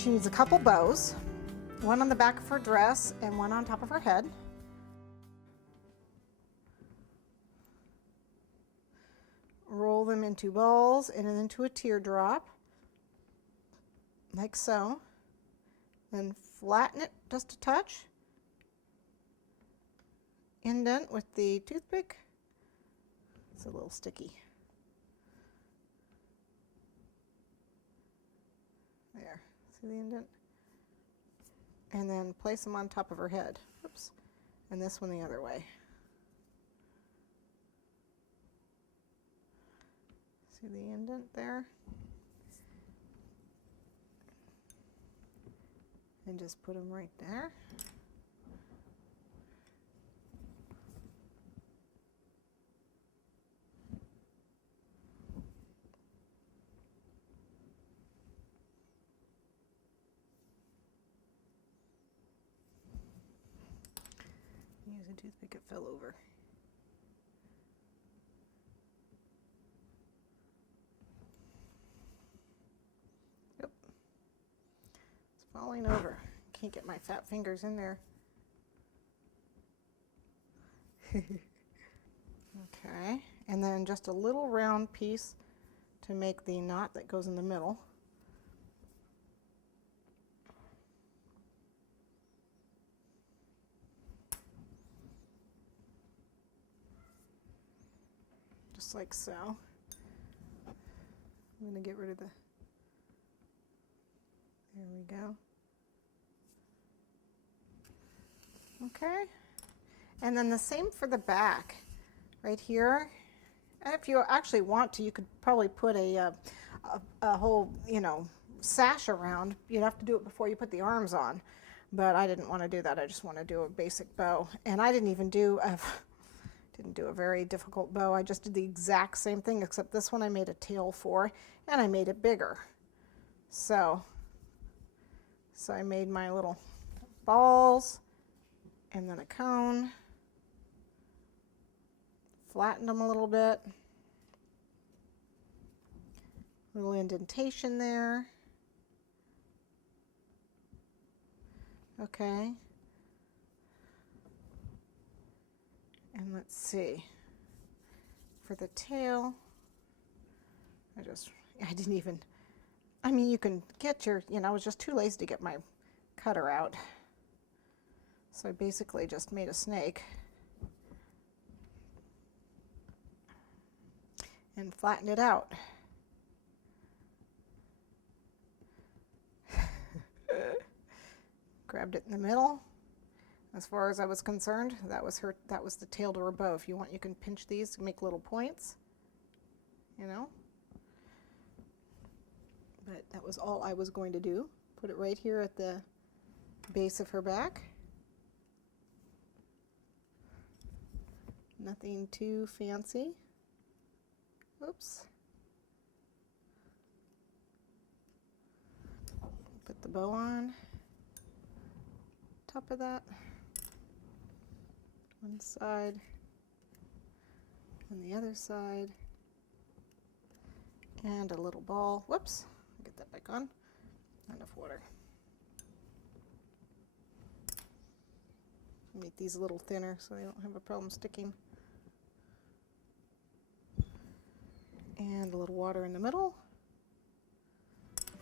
She needs a couple bows, one on the back of her dress and one on top of her head. Roll them into balls and then into a teardrop, like so. Then flatten it just a touch. Indent with the toothpick. It's a little sticky. There, see the indent? And then place them on top of her head. Oops. And this one the other way. See the indent there? And just put them right there. Use a toothpick, it fell over. Yep. It's falling over. Can't get my fat fingers in there. Okay, and then just a little round piece to make the knot that goes in the middle. Just like so. I'm going to get rid of the, there we go. Okay, and then the same for the back, right here. And if you actually want to, you could probably put a whole, you know, sash around. You'd have to do it before you put the arms on, but I didn't want to do that. I just want to do a basic bow, and I didn't even do a very difficult bow. I just did the exact same thing, except this one I made a tail for, and I made it bigger. So I made my little balls, and then a cone, flattened them a little bit, little indentation there. Okay, and let's see, for the tail, I didn't even, I mean, you can get your, you know, I was just too lazy to get my cutter out. So I basically just made a snake and flattened it out. Grabbed it in the middle. As far as I was concerned, that was the tail to her bow. If you want, you can pinch these to make little points, you know. But that was all I was going to do. Put it right here at the base of her back. Nothing too fancy. Oops. Put the bow on top of that. One side and the other side. And a little ball. Whoops. Get that back on. Not enough water. Make these a little thinner so they don't have a problem sticking. And a little water in the middle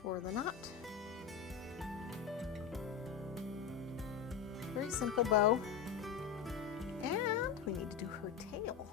for the knot. Very simple bow. And we need to do her tail.